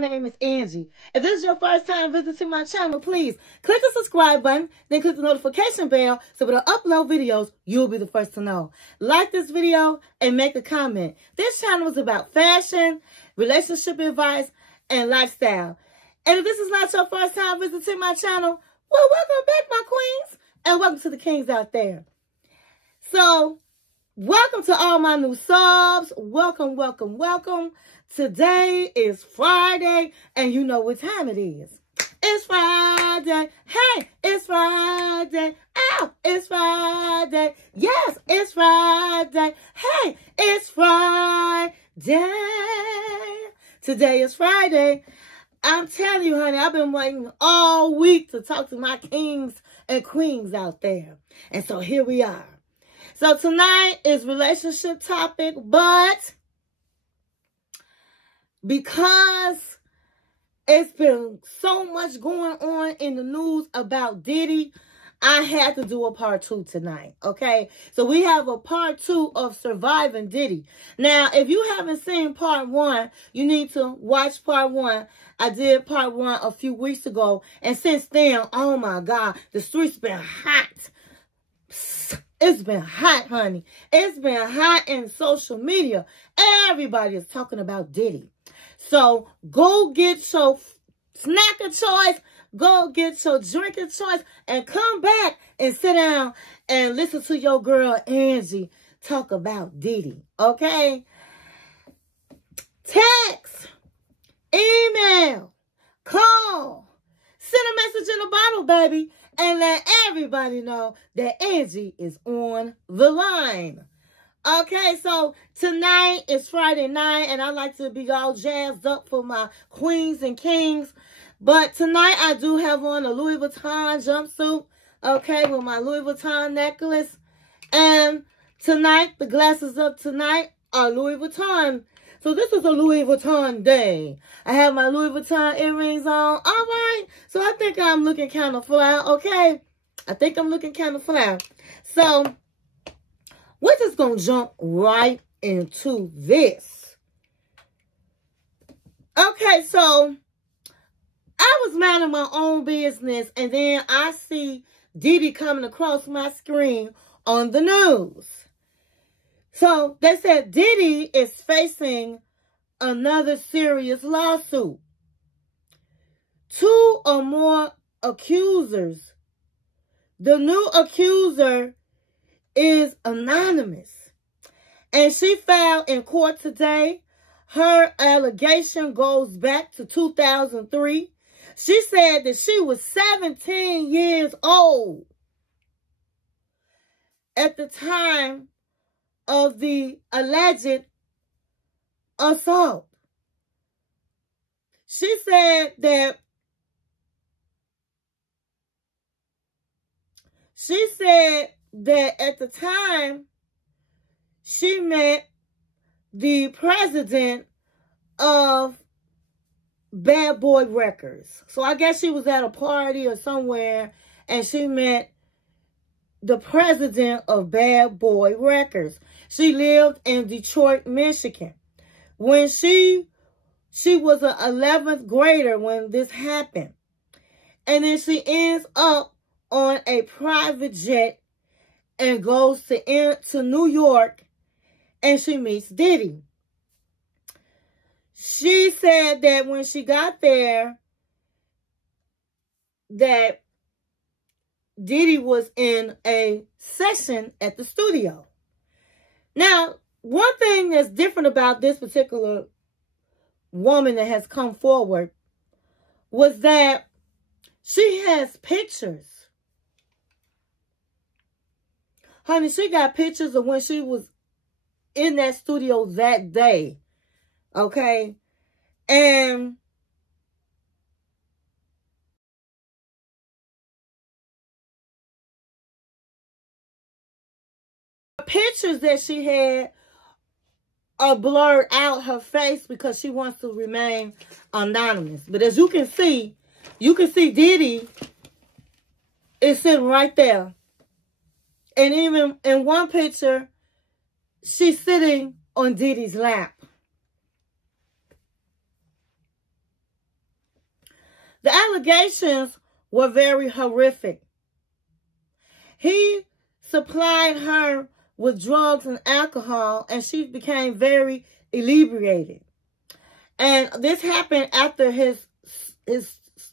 name is Angie. If this is your first time visiting my channel, please click the subscribe button, then click the notification bell so when I upload videos, you'll be the first to know. Like this video and make a comment. This channel is about fashion, relationship advice, and lifestyle. And if this is not your first time visiting my channel, well, welcome back, my queens, and welcome to the kings out there. So, welcome to all my new subs. Welcome, welcome, welcome. Today is Friday, and you know what time it is. It's Friday. Hey, it's Friday. Ow, it's Friday. Yes, it's Friday. Hey, it's Friday. Today is Friday. I'm telling you, honey, I've been waiting all week to talk to my kings and queens out there. And so here we are. So tonight is relationship topic, but because it's been so much going on in the news about Diddy, I had to do a part 2 tonight, okay? So we have a part 2 of Surviving Diddy. Now, if you haven't seen part 1, you need to watch part 1. I did part 1 a few weeks ago, and since then, oh my God, the streets been hot. It's been hot, honey. It's been hot in social media. Everybody is talking about Diddy. So go get your snack of choice, go get your drink of choice, and come back and sit down and listen to your girl Angie talk about Diddy, okay? Text, email, call, send a message in a bottle, baby, and let everybody know that Angie is on the line. Okay, so tonight is Friday night, and I like to be all jazzed up for my queens and kings. But tonight I do have on a Louis Vuitton jumpsuit, okay, with my Louis Vuitton necklace. And tonight, the glasses of tonight are Louis Vuitton. So this is a Louis Vuitton day. I have my Louis Vuitton earrings on. All right, so I think I'm looking kind of fly, okay? I think I'm looking kind of fly. So we're just going to jump right into this. Okay, so I was minding my own business, and then I see Diddy coming across my screen on the news. So they said Diddy is facing another serious lawsuit. 2 or more accusers. The new accuser is anonymous, and she filed in court today. Her allegation goes back to 2003. She said that she was 17 years old at the time of the alleged assault. She said that at the time she met the president of Bad Boy Records. So I guess she was at a party or somewhere, and she met the president of Bad Boy Records. She lived in Detroit, Michigan. When she was an 11th grader when this happened. And then she ends up on a private jet and goes to New York, and she meets Diddy. She said that when she got there, that Diddy was in a session at the studio. Now, one thing that's different about this particular woman that has come forward was that she has pictures. Honey, she got pictures of when she was in that studio that day. Okay? And pictures that she had are blurred out her face because she wants to remain anonymous. But as you can see Diddy is sitting right there. And even in one picture, she's sitting on Diddy's lap. The allegations were very horrific. He supplied her with drugs and alcohol, and she became very inebriated. And this happened after his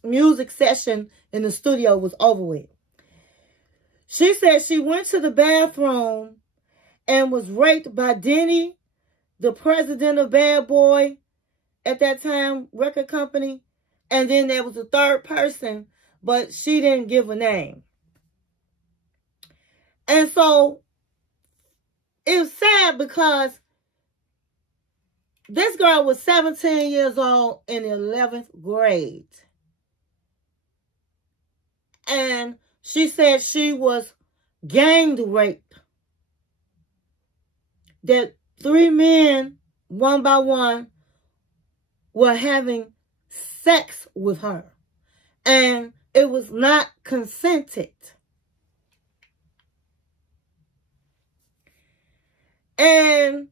music session in the studio was over with. She said she went to the bathroom and was raped by Diddy, the president of Bad Boy at that time, record company. And then there was a third person, but she didn't give a name. And so it was sad because this girl was 17 years old in the 11th grade. And she said she was gang raped. That 3 men, one by one, were having sex with her. And it was not consented. And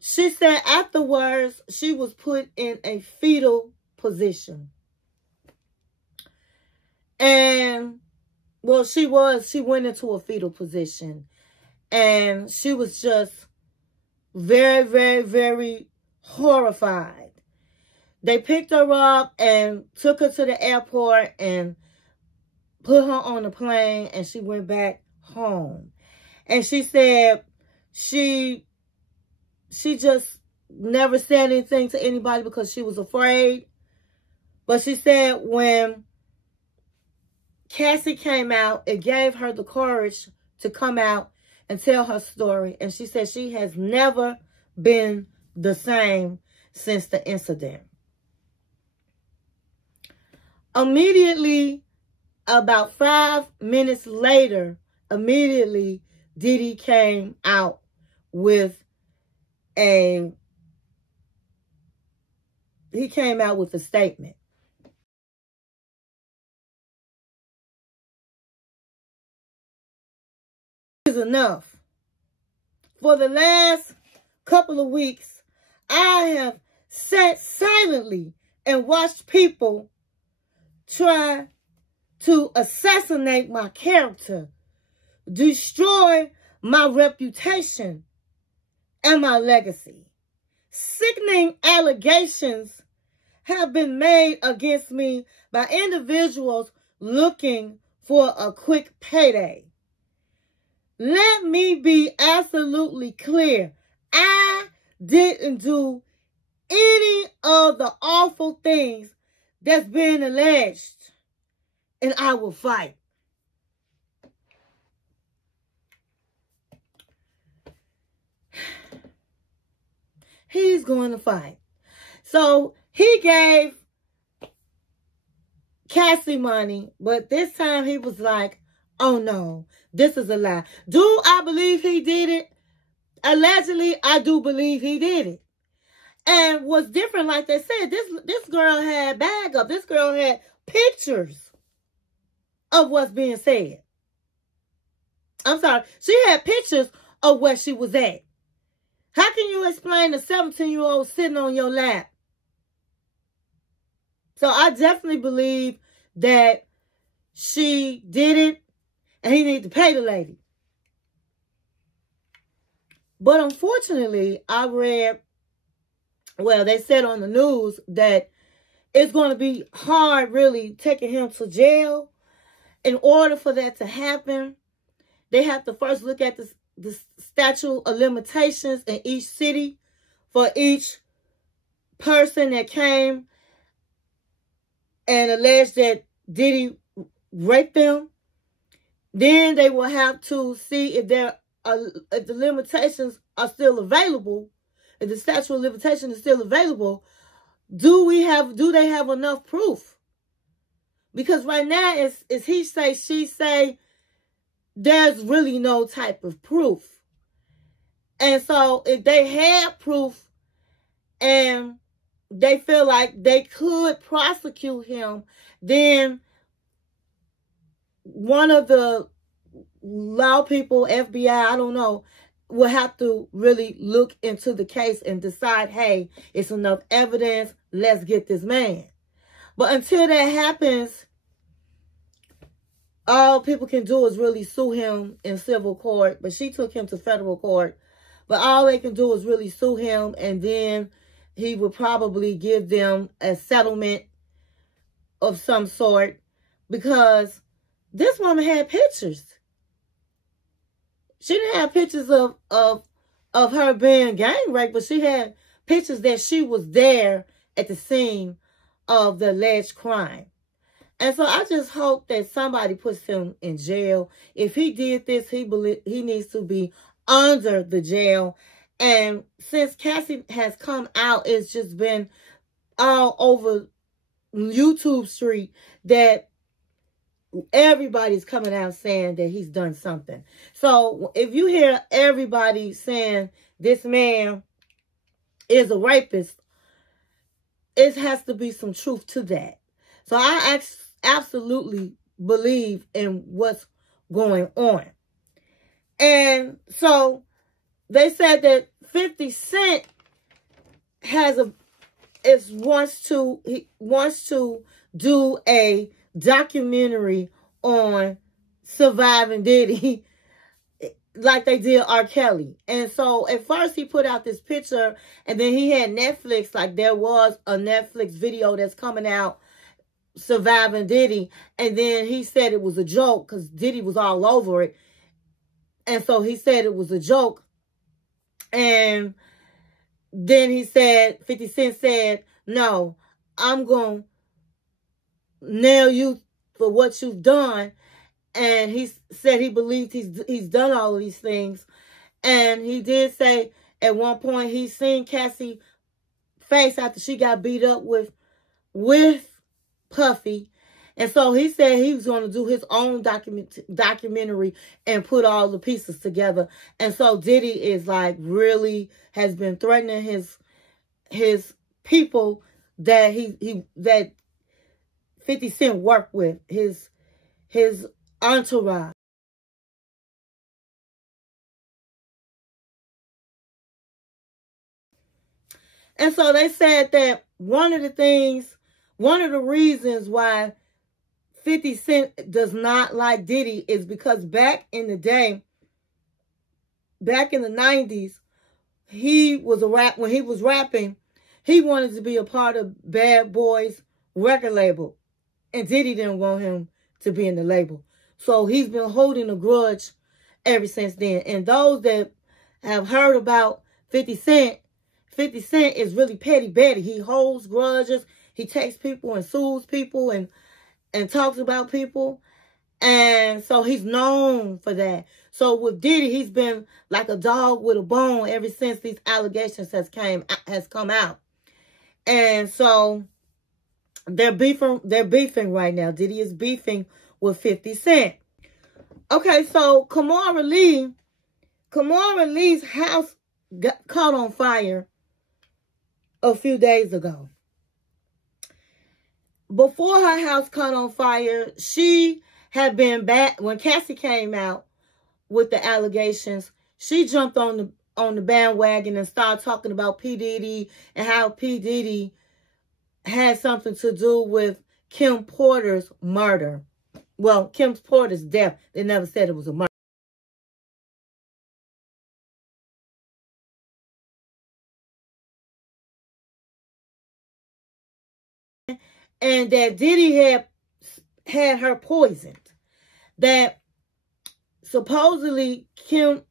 she said afterwards, she was put in a fetal position. And, well, she went into a fetal position. And she was just very, very, very horrified. They picked her up and took her to the airport and put her on a plane, and she went back home. And she said she just never said anything to anybody because she was afraid. But she said when Cassie came out, it gave her the courage to come out and tell her story. And she said she has never been the same since the incident. Immediately, about 5 minutes later, Diddy came out with a statement. Is enough. For the last couple of weeks, I have sat silently and watched people try to assassinate my character, destroy my reputation and my legacy. Sickening allegations have been made against me by individuals looking for a quick payday. Let me be absolutely clear. I didn't do any of the awful things that's been alleged, and I will fight. He's going to fight. So he gave Cassie money, but this time he was like, oh no, this is a lie. Do I believe he did it? Allegedly, I do believe he did it. And what's different, like they said, this girl had backup. This girl had pictures of what's being said. I'm sorry. She had pictures of where she was at. How can you explain a 17-year-old sitting on your lap? So I definitely believe that she did it and he needed to pay the lady. But unfortunately, I read, well, they said on the news that it's going to be hard really taking him to jail. In order for that to happen, they have to first look at the statute of limitations in each city for each person that came and alleged that Diddy raped them. Then they will have to see if the limitations are still available, if the statute of limitation is still available. Do they have enough proof? Because right now, it's he say, she say, there's really no type of proof. And so if they had proof and they feel like they could prosecute him, then one of the law people, FBI, I don't know, will have to really look into the case and decide, hey, it's enough evidence, let's get this man. But until that happens, all people can do is really sue him in civil court. But she took him to federal court. But all they can do is really sue him, and then he would probably give them a settlement of some sort, because this woman had pictures. She didn't have pictures of her being gang raped, but she had pictures that she was there at the scene of the alleged crime. And so I just hope that somebody puts him in jail. If he did this, he needs to be under the jail. And since Cassie has come out, it's just been all over YouTube street that everybody's coming out saying that he's done something. So if you hear everybody saying this man is a rapist, it has to be some truth to that. So I absolutely believe in what's going on. And so they said that 50 Cent wants to do a documentary on surviving Diddy like they did R. Kelly. And so at first he put out this picture, and then he had Netflix, like there was a Netflix video that's coming out surviving Diddy, and then he said it was a joke because Diddy was all over it. And so he said it was a joke. And then he said, 50 Cent said, no, I'm going to nail you for what you've done. And he said he believed he's done all of these things. And he did say at one point he seen Cassie face after she got beat up with Puffy. And so he said he was going to do his own documentary and put all the pieces together. And so Diddy is like really has been threatening his people that that 50 Cent worked with, his entourage. And so they said that one of the reasons why 50 Cent does not like Diddy is because back in the day, back in the 90s, when he was rapping, he wanted to be a part of Bad Boy's record label. And Diddy didn't want him to be in the label. So he's been holding a grudge ever since then. And those that have heard about 50 Cent is really petty Betty. He holds grudges. He takes people and sues people and talks about people. And so he's known for that. So with Diddy, he's been like a dog with a bone ever since these allegations has come out. And so they're beefing right now. Diddy is beefing with 50 Cent. Okay, so Kimora Lee's house got caught on fire a few days ago. Before her house caught on fire, she had been back when Cassie came out with the allegations. She jumped on the bandwagon and started talking about P. Diddy and how P. Diddy had something to do with Kim Porter's murder. Well, Kim Porter's death. They never said it was a murder. And that Diddy had her poisoned. That supposedly Kim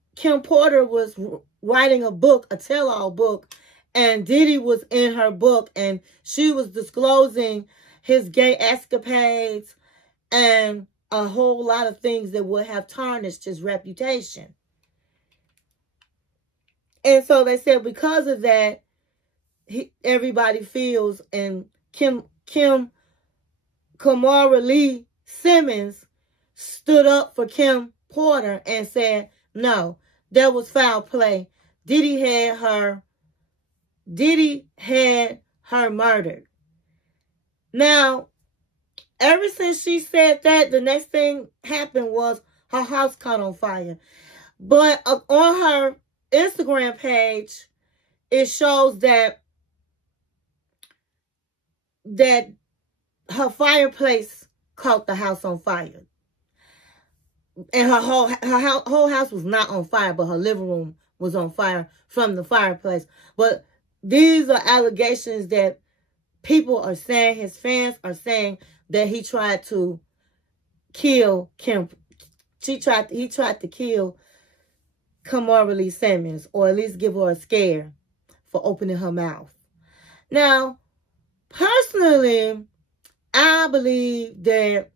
Porter was writing a book, a tell-all book, and Diddy was in her book, and she was disclosing his gay escapades and a whole lot of things that would have tarnished his reputation. And so they said because of that, everybody feels, and Kimora Lee Simmons stood up for Kim Porter and said, no, there was foul play. Diddy had her murdered. Now, ever since she said that, the next thing happened was her house caught on fire. But on her Instagram page, it shows that her fireplace caught the house on fire. And her whole house was not on fire, but her living room was on fire from the fireplace. But these are allegations that people are saying, his fans are saying, that he tried to kill Kim. He tried to kill Kimora Simmons, or at least give her a scare for opening her mouth. Now, personally, I believe that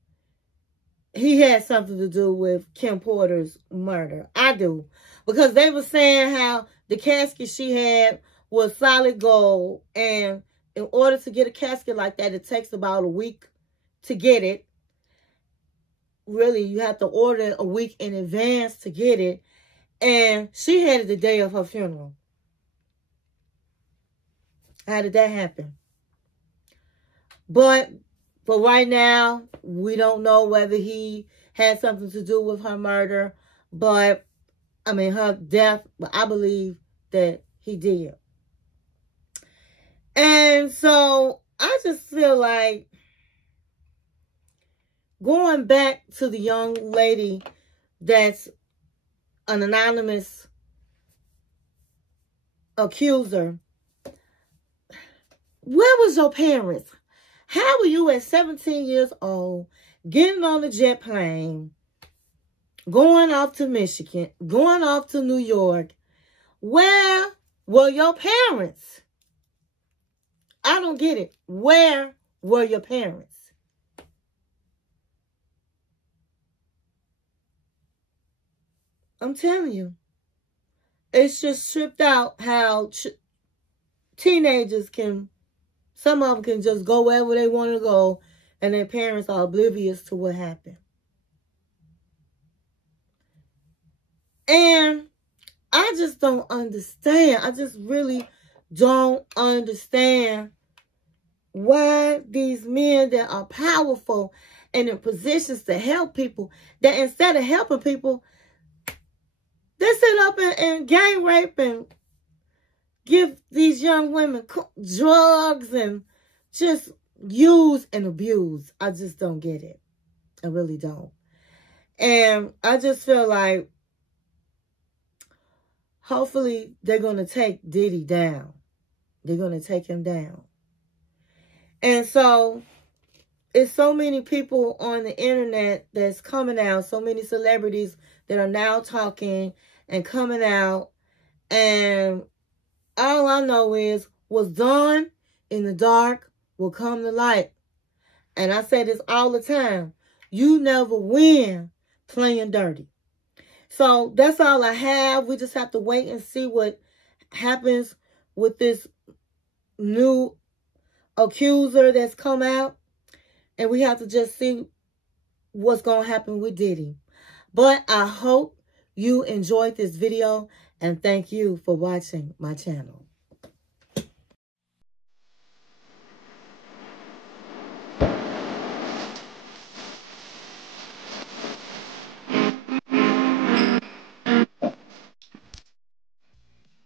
he had something to do with Kim Porter's murder. I do. Because they were saying how the casket she had was solid gold. And in order to get a casket like that, it takes about a week to get it. Really, you have to order a week in advance to get it. And she had it the day of her funeral. How did that happen? But for right now, we don't know whether he had something to do with her murder. But, I mean, her death. But I believe that he did. And so, I just feel like going back to the young lady that's an anonymous accuser. Where was your parents? How were you at 17 years old, getting on a jet plane, going off to Michigan, going off to New York? Where were your parents? I don't get it. Where were your parents? I'm telling you. It's just tripped out how teenagers can, some of them can just go wherever they want to go, and their parents are oblivious to what happened. And I just don't understand. I just really don't understand why these men that are powerful and in positions to help people, that instead of helping people, they sit up and gang rape and give these young women drugs and just use and abuse. I just don't get it. I really don't. And I just feel like hopefully they're going to take Diddy down. They're going to take him down. And so it's so many people on the internet that's coming out, so many celebrities that are now talking and coming out. And all I know is what's done in the dark will come to light. And I say this all the time. You never win playing dirty. So that's all I have. We just have to wait and see what happens with this new accuser that's come out. And we have to just see what's going to happen with Diddy. But I hope you enjoyed this video, and thank you for watching my channel.